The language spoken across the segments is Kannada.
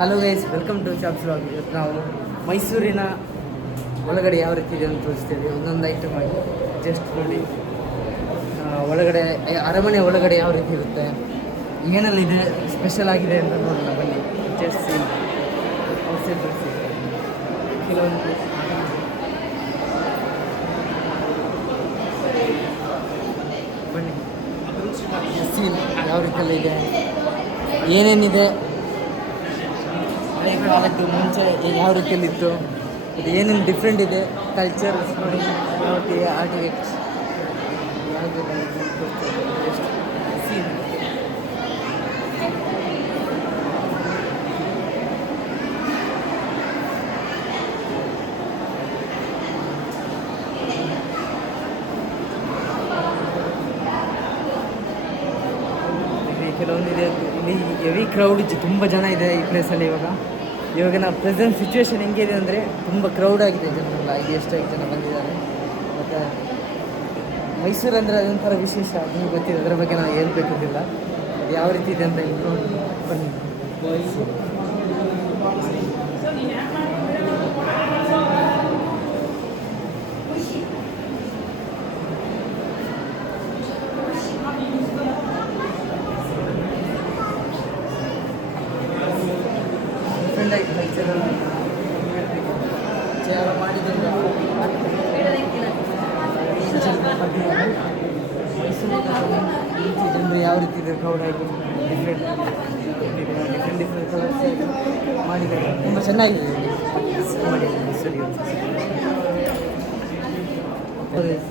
Hello guys, welcome to shops vlog. ಇವತ್ತು ನಾವು ಮೈಸೂರಿನ ಒಳಗಡೆ ಯಾವ ರೀತಿ ಇದೆ ಅಂತ ತೋರಿಸ್ತೀವಿ. ಒಂದೊಂದು ಐಟಮ್ ಆಗಿ ಜಸ್ಟ್ ನೋಡಿ. ಒಳಗಡೆ ಅರಮನೆ ಒಳಗಡೆ ಯಾವ ರೀತಿ ಇರುತ್ತೆ, ಏನೆಲ್ಲಿದೆ ಸ್ಪೆಷಲ್ ಆಗಿದೆ ಅಂತ ನೋಡೋಣ ಬನ್ನಿ. ಜಸ್ಟ್ ಸೀನ್ ಔಟ್ಸೈಡ್ ತೋರಿಸಿ ಕೆಲವೊಂದು ಬನ್ನಿ. ಸೀನ್ ಯಾವ ರೀತಿಯಲ್ಲಿ ಇದೆ, ಏನೇನಿದೆ, ಹಳೆ ಕಾಲದ್ದು ಮುಂಚೆ ಯಾವ ರೀತಿಯಲ್ಲಿತ್ತು, ಇದು ಏನೇನು ಡಿಫ್ರೆಂಟ್ ಇದೆ, ಕಲ್ಚರ್ ನೋಡಿ, ಆರ್ಟಿಫಿಕ್ಸ್ ಸೀನ್. ಕೆಲವೊಂದಿದೆ ಇಲ್ಲಿ ಹೆವಿ ಕ್ರೌಡ್, ತುಂಬ ಜನ ಇದೆ ಈ ಪ್ಲೇಸಲ್ಲಿ. ಇವಾಗಿನ ಪ್ರೆಸೆಂಟ್ ಸಿಚುವೇಶನ್ ಹೆಂಗಿದೆ ಅಂದರೆ ತುಂಬ ಕ್ರೌಡ್ ಆಗಿದೆ ಜನರೆಲ್ಲ. ಇಲ್ಲಿ ಎಷ್ಟಾಗಿ ಜನ ಬಂದಿದ್ದಾರೆ. ಮತ್ತು ಮೈಸೂರು ಅಂದರೆ ಅದೊಂಥರ ವಿಶೇಷ, ನಿಮಗೆ ಗೊತ್ತಿದೆ. ಅದರ ಬಗ್ಗೆ ನಾವು ಹೇಳ್ಬೇಕಿಲ್ಲ, ಅದು ಯಾವ ರೀತಿ ಇದೆ ಅಂತ ಇಲ್ಲಿ ನೋಡಿ ಬನ್ನಿ. ಜನರು ಯಾವ ರೀತಿ ಇದೆ, ಕ್ರೌಡ್ ಆಗಿ ಡಿಫ್ರೆಂಟ್ ಕಲರ್ಸ್ ಮಾಡಿದ್ದಾರೆ. ತುಂಬ ಚೆನ್ನಾಗಿದೆ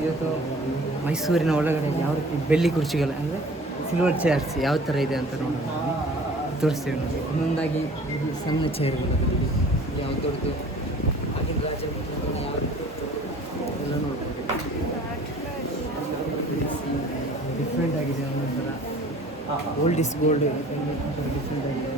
ಇವತ್ತು ಮೈಸೂರಿನ ಒಳಗಡೆ ಯಾವ ರೀತಿ ಬೆಳ್ಳಿ ಕುರ್ಚಿಗಳ ಅಂದರೆ ಸಿಲ್ವರ್ ಚೇರ್ಸ್ ಯಾವ ಥರ ಇದೆ ಅಂತ ನೋಡೋಣ, ತೋರಿಸ್ತೇವೆ ನೋಡಿ ಒಂದೊಂದಾಗಿ. ಇದು ಸಣ್ಣ ಚೇರ್ ಯಾವ ದೊಡ್ಡದು, ಆಗಿನ ರಾಜ ಯಾವ ರೀತಿ ಎಲ್ಲ ನೋಡ್ಬೋದು. ಡಿಫ್ರೆಂಟ್ ಆಗಿದೆ, ಒಂದೊಂಥರ ಓಲ್ಡ್ ಇಸ್ ಗೋಲ್ಡ್ ಡಿಫ್ರೆಂಟ್ ಆಗಿದೆ.